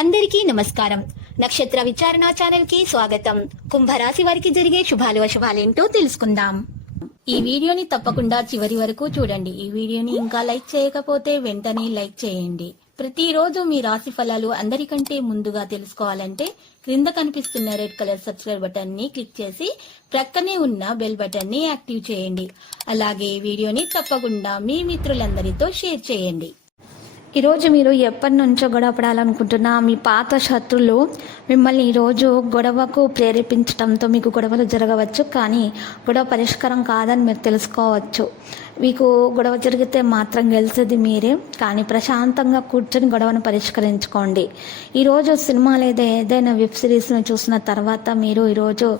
అందరికీ నమస్కారం. నక్షత్ర విచారణ ఛానల్ కి స్వాగతం. కుంభరాశి వారికి జరిగే శుభాలు అశుభాలేంటో తెలుసుకుందాం. ఈ వీడియోని తప్పకుండా చివరి వరకు చూడండి. ఈ వీడియోని ఇంకా లైక్ చేయకపోతే వెంటనే లైక్ చేయండి. ప్రతిరోజు మీ రాశి ఫలాలు అందరికంటే ముందుగా తెలుసుకోవాలంటే క్రింద కనిపిస్తున్న రెడ్ కలర్ సబ్స్క్రైబ్ బటన్ ని క్లిక్ చేసి ప్రక్కనే ఉన్న బెల్ బటన్ ని యాక్టివ్ చేయండి. అలాగే ఈ వీడియోని తప్పకుండా మీ మిత్రులందరితో షేర్ చేయండి. ఈరోజు మీరు ఎప్పటి నుంచో గొడవ పడాలనుకుంటున్నా మీ పాత శత్రులు మిమ్మల్ని ఈరోజు గొడవకు ప్రేరేపించడంతో మీకు గొడవలు జరగవచ్చు. కానీ గొడవ పరిష్కారం కాదని మీరు తెలుసుకోవచ్చు. మీకు గొడవ జరిగితే మాత్రం గెలిచేది మీరే. కానీ ప్రశాంతంగా కూర్చొని గొడవను పరిష్కరించుకోండి. ఈరోజు సినిమాలు ఏదైనా వెబ్ సిరీస్ను చూసిన తర్వాత మీరు ఈరోజు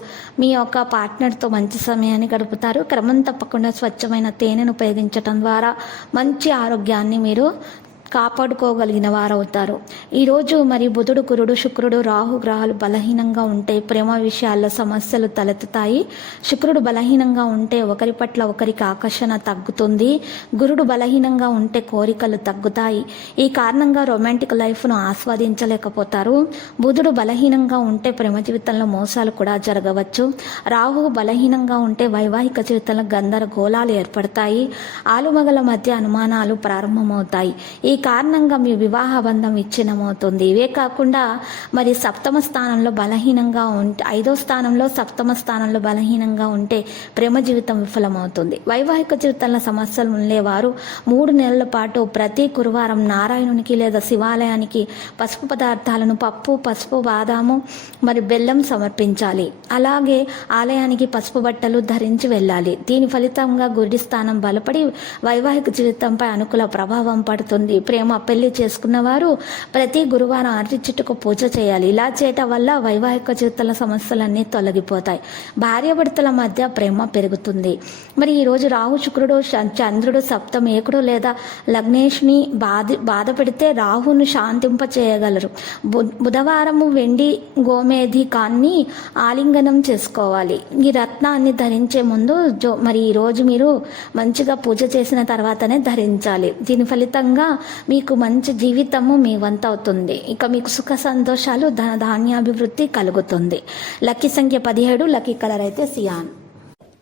మీ యొక్క పార్ట్నర్తో మంచి సమయాన్ని గడుపుతారు. క్రమం తప్పకుండా స్వచ్ఛమైన తేనెను ఉపయోగించడం ద్వారా మంచి ఆరోగ్యాన్ని మీరు కాపాడుకోగలిగిన వారవుతారు. ఈరోజు మరి బుధుడు, గురుడు, శుక్రుడు, రాహు గ్రహాలు బలహీనంగా ఉంటే ప్రేమ విషయాల్లో సమస్యలు తలెత్తుతాయి. శుక్రుడు బలహీనంగా ఉంటే ఒకరి పట్ల ఒకరికి ఆకర్షణ తగ్గుతుంది. గురుడు బలహీనంగా ఉంటే కోరికలు తగ్గుతాయి. ఈ కారణంగా రొమాంటిక్ లైఫ్ను ఆస్వాదించలేకపోతారు. బుధుడు బలహీనంగా ఉంటే ప్రేమ జీవితంలో మోసాలు కూడా జరగవచ్చు. రాహు బలహీనంగా ఉంటే వైవాహిక జీవితంలో గందరగోళాలు ఏర్పడతాయి. ఆలుమగల మధ్య అనుమానాలు ప్రారంభమవుతాయి. ఈ కారణంగా మీ వివాహ బంధం విచ్ఛిన్నమవుతుంది. ఇవే కాకుండా మరి సప్తమ స్థానంలో బలహీనంగా ఉంటే, 5వ స్థానంలో సప్తమ స్థానంలో బలహీనంగా ఉంటే ప్రేమ జీవితం విఫలమవుతుంది. వైవాహిక జీవితంలో సమస్యలు ఉండేవారు 3 నెలల పాటు ప్రతి గురువారం నారాయణునికి లేదా శివాలయానికి పసుపు పదార్థాలను పప్పు, పసుపు, బాదాము మరి బెల్లం సమర్పించాలి. అలాగే ఆలయానికి పసుపు బట్టలు ధరించి వెళ్ళాలి. దీని ఫలితంగా గుడి స్థానం బలపడి వైవాహిక జీవితంపై అనుకూల ప్రభావం పడుతుంది. ప్రేమ పెళ్లి చేసుకున్న వారు ప్రతి గురువారం అరటి చెట్టుకు పూజ చేయాలి. ఇలా చేయటం వల్ల వైవాహిక జీవితాల సమస్యలన్నీ తొలగిపోతాయి. భార్యాభర్తల మధ్య ప్రేమ పెరుగుతుంది. మరి ఈరోజు రాహు, శుక్రుడు, చంద్రుడు సప్తమ ఏకుడు లేదా లగ్నేష్ని బాధ పెడితే రాహును శాంతింప చేయగలరు. బుధవారము వెండి గోమేధికాన్ని ఆలింగనం చేసుకోవాలి. ఈ రత్నాన్ని ధరించే ముందు మరి ఈరోజు మీరు మంచిగా పూజ చేసిన తర్వాతనే ధరించాలి. దీని ఫలితంగా మీకు మంచి జీవితము మీ వంత అవుతుంది. ఇక మీకు సుఖ సంతోషాలు, ధన ధాన్యాభివృద్ధి కలుగుతుంది. లక్కీ సంఖ్య 17, లక్కీ కలర్ అయితే సియాన్.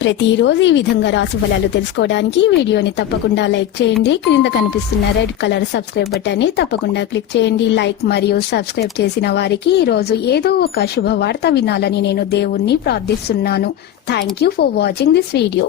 ప్రతిరోజు ఈ విధంగా రాశి ఫలాలు తెలుసుకోవడానికి వీడియోని తప్పకుండా లైక్ చేయండి. క్రింద కనిపిస్తున్న రెడ్ కలర్ సబ్స్క్రైబ్ బటన్ ని తప్పకుండా క్లిక్ చేయండి. లైక్ మరియు సబ్స్క్రైబ్ చేసిన వారికి ఈ రోజు ఏదో ఒక శుభవార్త వినాలని నేను దేవుణ్ణి ప్రార్థిస్తున్నాను. Thank you for watching this video.